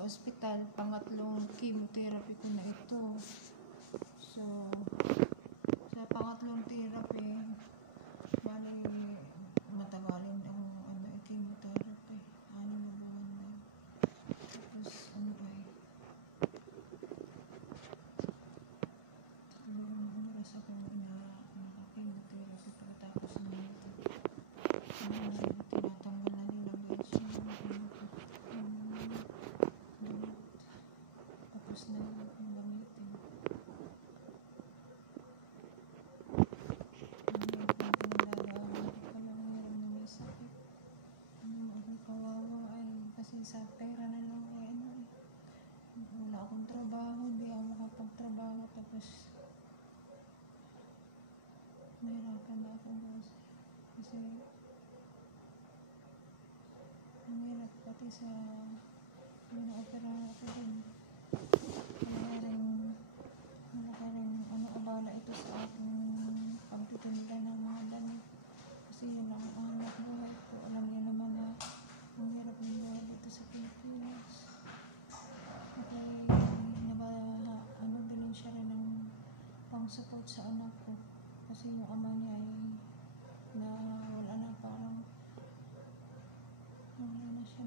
sa ospital, pangatlong chemotherapy ko na ito. So, sa pangatlong therapy, bali matagalin ang chemotherapy. 6 na buwan na. Tapos, oras ako naka-chemotherapy pagkatapos na ito. Tinatanggal na nila guys tapos na yung gamitin. Kasi sa pera na lang wala akong trabaho, hindi ako makapagtrabaho, tapos nahirapan na ako kasi nangyarap pati sa na-operahan ako din. Malaki rin abala ito sa aking pagtitinda ng mga damit kasi yun lang ang hanap buhay ko. Alam niya naman na ang hirap ng buhay dito sa Pilipinas. Bilhin siya rin ng pang-support sa anak ko kasi yung ama niya ay wala na, parang wala na siya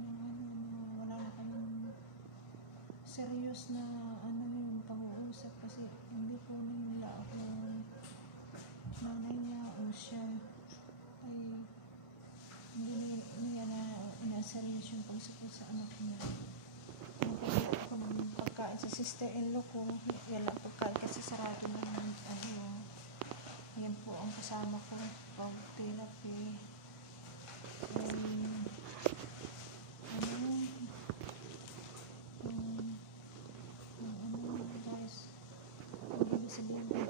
wala na kaming serious na yung pag-uusap kasi hindi po nila ako nanay niya o siya ay hindi niya na ina-serious yung pag-support sa anak niya. Ako ng pagkain sa sister-in-law ko, yan lang pagkain kasi sarado naman yan po ang kasama ko pag therapy. Guys, hindi sabihin ko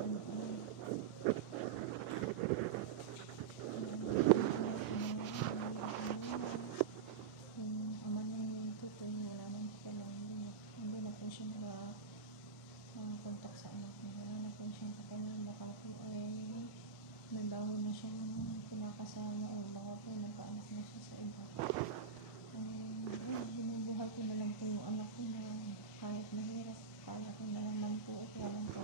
contact sa anak niya. Wala na po siyang pakialam, baka po ay may bago na siyang pinakasama o baka po nagkaanak na siya sa iba. Binubuhay ko na lang po yung anak ko na kahit mahirap, kaya ko na naman po kaya lang po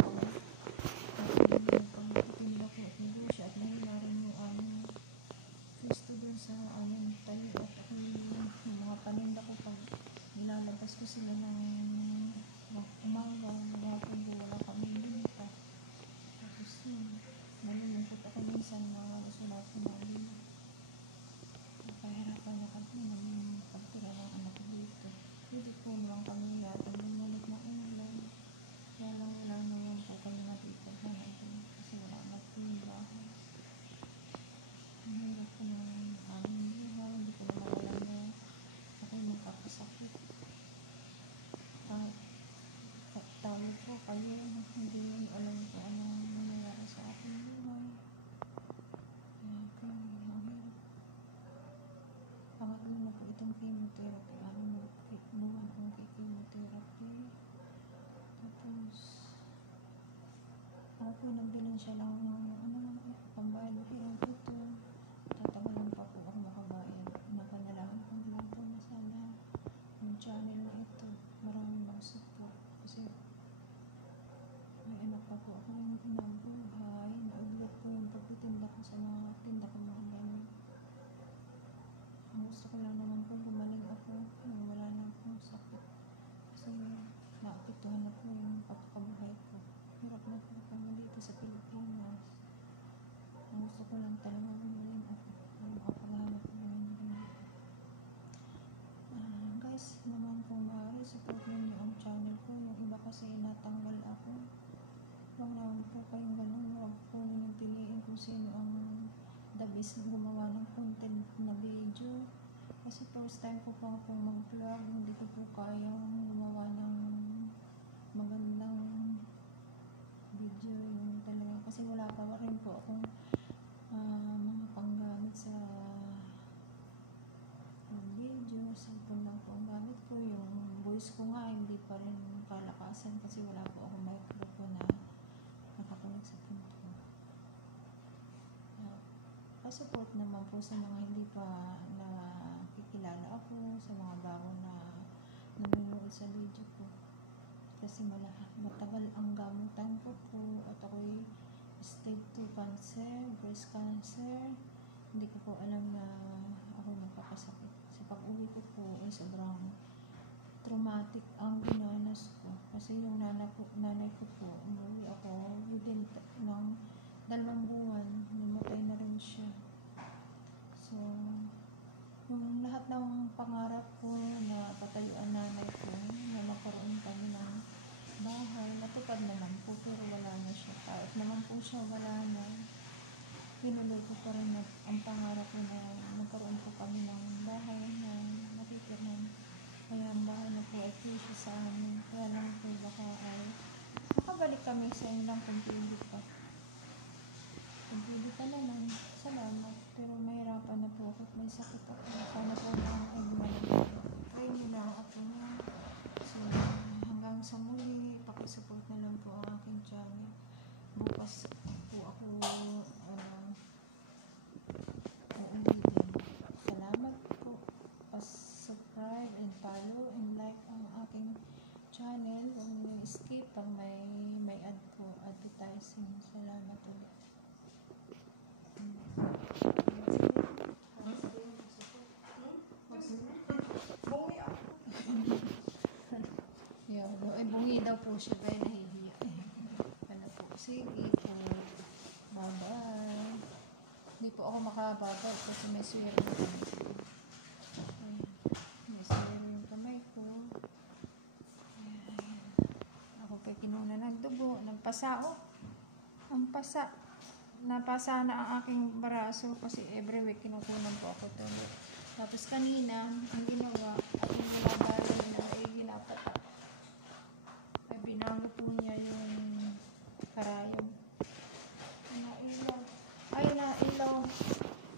pagtitinda ko at negosyo at nahila rin yung aming gusto doon sa aming tayo at ako yung mga paninda ko pag nilalabas ko sila ng umaga, maghapon ko wala kami binita. Tapos nalulungkot ako minsan na sulat ko namin. Napahirapan na kami ng pagtira ng anak ko dito. Pwede po naman kami lahat ang bumalik na ulan. Kaya lang wala naman po kami matitag na natin kasi wala na po yung bahay. Ang hirap ko ng aming buhay. Hindi ko naman alam na ako'y magkakasakit. Tawag po kayo, hindi yun alam ko anong nangyayari sa aking buhay. Ang hirap. Pangatlo na po itong chemotherapy. Naman ang chemotherapy. Tapos, ako po nagbilan siya lang ng pambayad ko lang ito. Tatagalan pa po ako makabayad. Napanalangin ko lang po na sana yung channel na ito. Maraming mag-support kasi may anak pa po ako yung pinabuhay. Naudlot po yung pagtitinda ko sa mga tinda ko mga gamit. Ang gusto ko lang naman po gumaling ako nung wala na akong sakit. Kasi naapektuhan na po yung pagkakabuhay ko. Hirap na po kami dito sa Pilipinas. Ang gusto ko lang talaga gumaling ako. Makapaghanap ko naman. Guys, naman kung maaari, support ninyo ang channel ko. Yung iba kasi natanggal ako. Huwag naman po kayong ganun. Huwag po ninyong piliin kung sino ang the best gumawa ng content na video. Kasi first time ko pa akong mag-vlog. Hindi ko po kayang gumawa ng magandang video. Yung talaga. Kasi wala pa rin po akong mga panggamit sa video. Cellphone lang po ang gamit ko. Yung voice ko nga hindi pa rin kalakasan kasi wala po akong microphone na nakakunik sa phone ko. Pa-support naman po sa mga hindi pa nakikilala ako, sa mga bago na nanonood sa video ko. Kasi matagal ang gamutan ko po at ako'y stage 2 cancer, breast cancer. Hindi ko po alam na ako nagkakasakit. Sa pag-uwi ko po ay sobrang traumatic ang dinanas ko. Kasi yung nanay ko po, umuwi ako within ng 2 buwan, namatay na rin siya. So, yung lahat ng pangarap ko na patayuan nanay ko, na magkaroon kami ng bahay, natupad naman po, pero wala na siya. Kahit naman po siya, wala na. Pinuloy ko pa rin ang pangarap ko na magkaroon po kami ng bahay na matitirhan. Kaya ang bahay na po ay presyo sa amin. Kaya lang po baka ay makabalik kami sa ilang kung pili pa. Kung pili pa naman, salamat. Pero mahirapan na po ako at may sakit ako. Sana po lang ay bumalik. Pray niyo lang ako na. So, hanggang sa muli, pakisupport na lang po ang aking channel. Bukas po ako uulitin. Salamat po. Subscribe and follow and like ang aking channel. Huwag niyo skip pag may ad po, advertising. Salamat ulit. Bungi daw po siya kaya nahihiya. Ano po, sige po. Bye-bye. Hindi po ako makababay kasi may swero na kami. May swero yung kamay ko. Ayan. Ako pa kinuna ng dugo, nagpasao. Ang pasa. Napasa na ang aking baraso kasi every week kinukunan po ako ito. Tapos kanina, ang ginawa, aking nilabalo na ay ginapatak. Ay binalo po niya yung karayom. Nailaw. Ay, nailaw.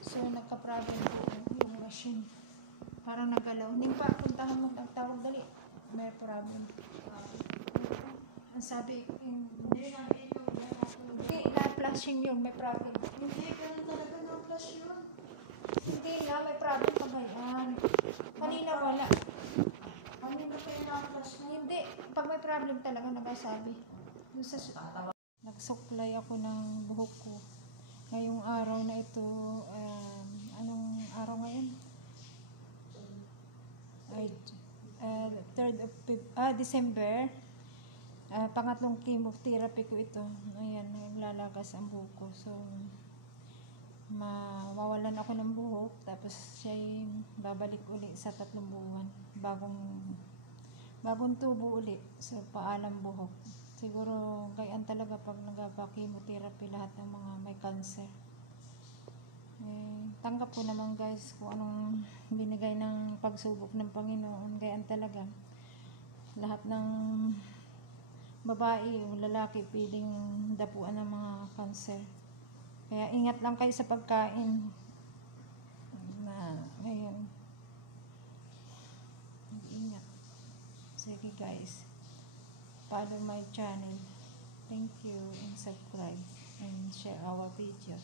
So, nagka-problem po yung machine. Parang nagalaw. Hindi pa, puntahan mo, nagtawag dali. May problem. Ang sabi, hindi na ilaw. Hindi, na-flashing yun, may problem. Hindi, ganun talaga na-flash yun. Hindi na, may problem pa ganyan. Kanina wala. Kanina kayo na-flash na. Hindi, pag may problem talaga nagsasabi. Yung sa nagsuklay ako ng buhok ko. Ngayong araw na ito, anong araw ngayon? Ay, 3rd of December. Pangatlong chemotherapy ko ito. Ayan, naglalagas ang buhok ko. So, mawawalan ako ng buhok. Tapos, siya'y babalik uli sa 3 buwan. Bagong tubo uli. So, paalam buhok. Siguro, gayaan talaga pag nagpa-chemotherapy lahat ng mga may cancer. Tanggap ko naman guys kung anong binigay ng pagsubok ng Panginoon. Gayaan talaga. Lahat ng babae o lalaki pwedeng dapuan ng mga cancer. Kaya ingat lang kayo sa pagkain. Ngayon. Ingat. Sige guys. Follow my channel. Thank you and subscribe and share our video.